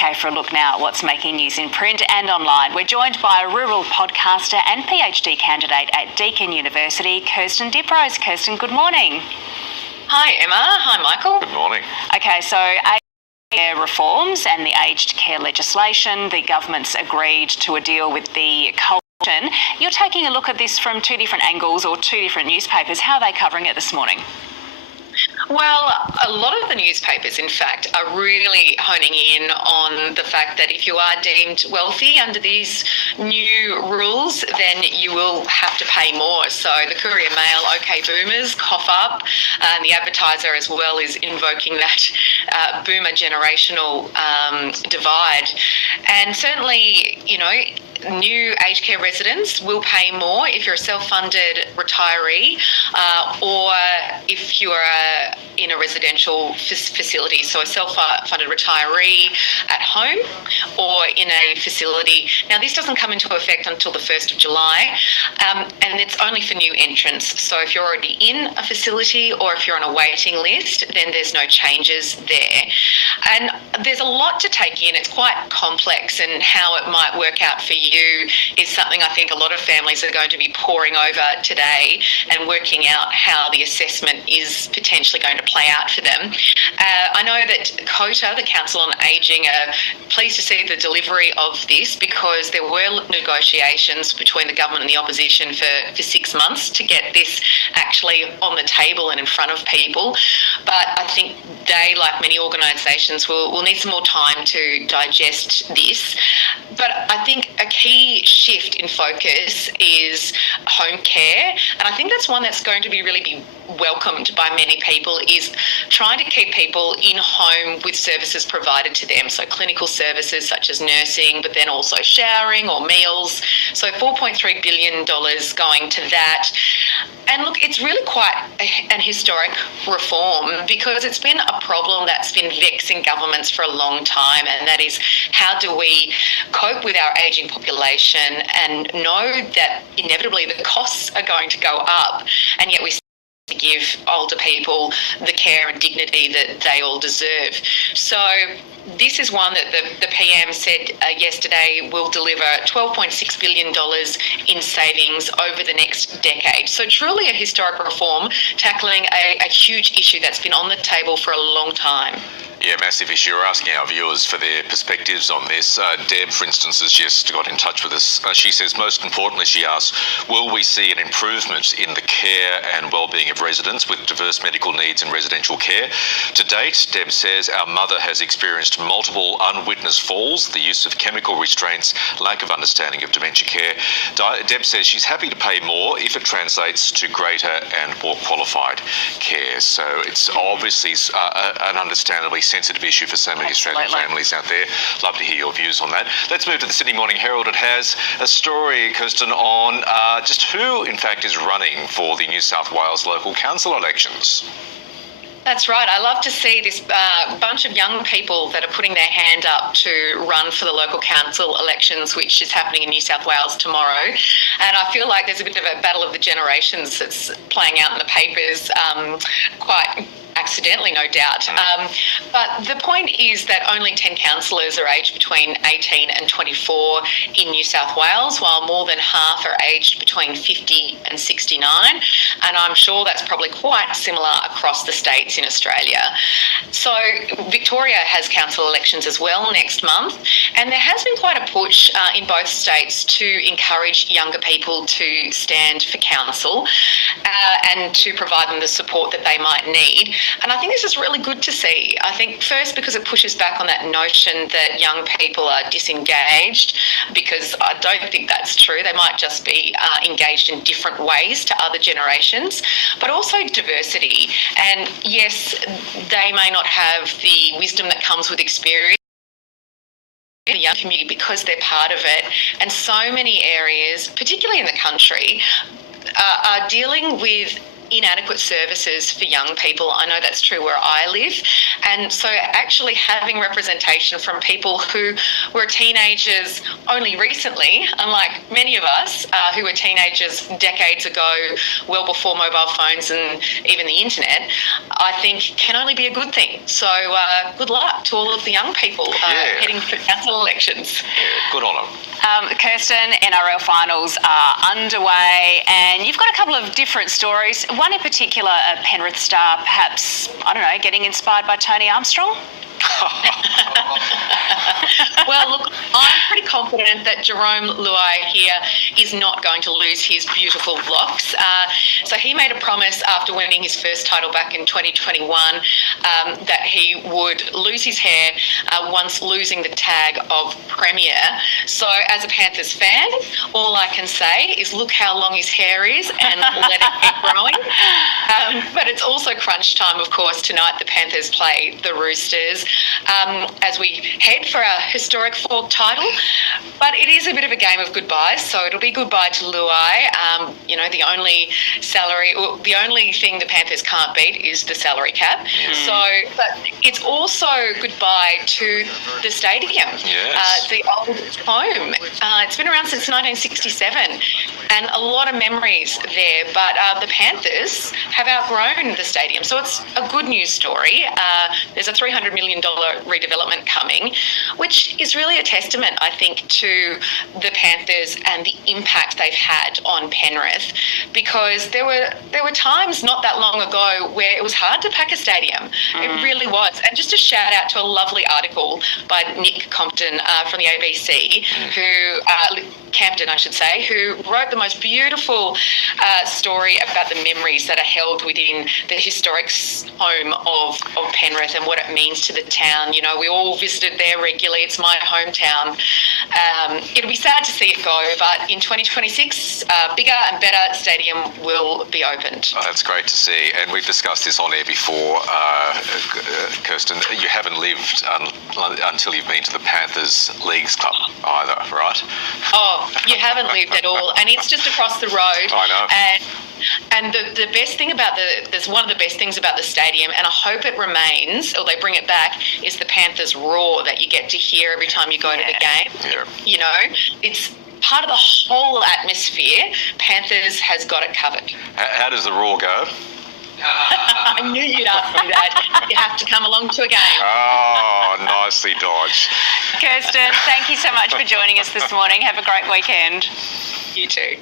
Okay, for a look now at what's making news in print and online, we're joined by a rural podcaster and PhD candidate at Deakin University, Kirsten Dioprese. Kirsten, good morning. Hi Emma, hi Michael. Good morning. Okay, so aged care reforms and the aged care legislation, the government's agreed to a deal with the coalition. You're taking a look at this from two different angles or two different newspapers. How are they covering it this morning? Well, a lot of the newspapers, in fact, are really honing in on the fact that if you are deemed wealthy under these new rules, then you will have to pay more. So the Courier Mail, OK Boomers, cough up, and the Advertiser as well is invoking that boomer generational divide. And certainly, you know, new aged care residents will pay more if you're a self-funded retiree or if you are in a residential facility, so a self-funded retiree at home or in a facility. Now, this doesn't come into effect until the 1st of July, and it's only for new entrants. So if you're already in a facility or if you're on a waiting list, then there's no changes there. And there's a lot to take in. It's quite complex, and how it might work out for you is something I think a lot of families are going to be poring over today and working out how the assessment is potentially going to play out for them. I know that COTA, the Council on Ageing, are pleased to see the delivery of this because there were negotiations between the government and the opposition for 6 months to get this actually on the table and in front of people. But I think they, like many organisations, will need some more time to digest this. But I think a key shift in focus is home care, and I think that's one that's going to be welcomed by many people, is trying to keep people in home with services provided to them, so clinical services such as nursing, but then also showering or meals. So $4.3 billion going to that. And look, it's really quite an historic reform because it's been a problem that's been vexing governments for a long time, and that is, how do we cope with our ageing population and know that inevitably the costs are going to go up, and yet we to give older people the care and dignity that they all deserve. So this is one that the PM said yesterday will deliver $12.6 billion in savings over the next decade. So truly a historic reform tackling a huge issue that's been on the table for a long time. Yeah, massive issue. We're asking our viewers for their perspectives on this. Deb, for instance, has just got in touch with us. She says, most importantly, she asks, will we see an improvement in the care and well-being of residents with diverse medical needs in residential care? To date, Deb says, our mother has experienced multiple unwitnessed falls, the use of chemical restraints, lack of understanding of dementia care. Deb says she's happy to pay more if it translates to greater and more qualified care. So it's obviously an understandably sensitive issue for so many Australian families out there. Love to hear your views on that. Let's move to the Sydney Morning Herald. It has a story, Kirsten, on just who, in fact, is running for the New South Wales local council elections. That's right. I love to see this bunch of young people that are putting their hand up to run for the local council elections, which is happening in New South Wales tomorrow. And I feel like there's a bit of a battle of the generations that's playing out in the papers, quite accidentally, no doubt. But the point is that only 10 councillors are aged between 18 and 24 in New South Wales, while more than half are aged between 50 and 69. And I'm sure that's probably quite similar across the states in Australia. So Victoria has council elections as well next month. And there has been quite a push in both states to encourage younger people to stand for council and to provide them the support that they might need. And I think this is really good to see. I think first because it pushes back on that notion that young people are disengaged, because I don't think that's true. They might just be engaged in different ways to other generations, but also diversity. And yes, they may not have the wisdom that comes with experience, the young community, because they're part of it. And so many areas, particularly in the country, are dealing with inadequate services for young people. I know that's true where I live. And so actually having representation from people who were teenagers only recently, unlike many of us who were teenagers decades ago, well before mobile phones and even the internet, I think can only be a good thing. So good luck to all of the young people heading for council elections. Yeah, good on them. Kirsten, NRL finals are underway, and you've got a couple of different stories. One in particular, a Penrith star, perhaps, I don't know, getting inspired by Tony Armstrong? Well, look, I'm pretty confident that Jerome Luai here is not going to lose his beautiful locks. So he made a promise after winning his first title back in 2021 that he would lose his hair once losing the tag of Premier. So as a Panthers fan, all I can say is look how long his hair is and let it keep growing. But it's also crunch time, of course. Tonight the Panthers play the Roosters as we head for our historic fourth title. But it is a bit of a game of goodbyes, so it'll be goodbye to Luai. The only salary, the only thing the Panthers can't beat is the salary cap. So, but it's also goodbye to the stadium, the old home. It's been around since 1967, and a lot of memories there. But the Panthers have outgrown the stadium, so it's a good news story. There's a $300 million redevelopment coming, which is really a testament, I think, to the Panthers and the impact they've had on Penrith, because there were times not that long ago where it was hard to pack a stadium. It really was. And just a shout out to a lovely article by Nick Compton from the ABC, Campton, I should say, who wrote the most beautiful story about the memories that are held within the historic home of Penrith and what it means to the town. You know, we all visited there regularly. It's my hometown. It'll be sad to see it go, but in 2026, bigger and better stadium will be opened. Oh, that's great to see. And we've discussed this on air before, Kirsten. You haven't lived until you've been to the Panthers Leagues Club either, right? Oh, you haven't lived at all. And it's just across the road. I know. And the best thing about there's one of the best things about the stadium, and I hope it remains, or they bring it back, is the Panthers roar that you get to hear every time you go to the game. Yeah. You know, it's part of the whole atmosphere. Panthers has got it covered. How does the roar go? I knew you'd ask me that. You have to come along to a game. Oh, nicely dodged. Kirsten, thank you so much for joining us this morning. Have a great weekend. You too.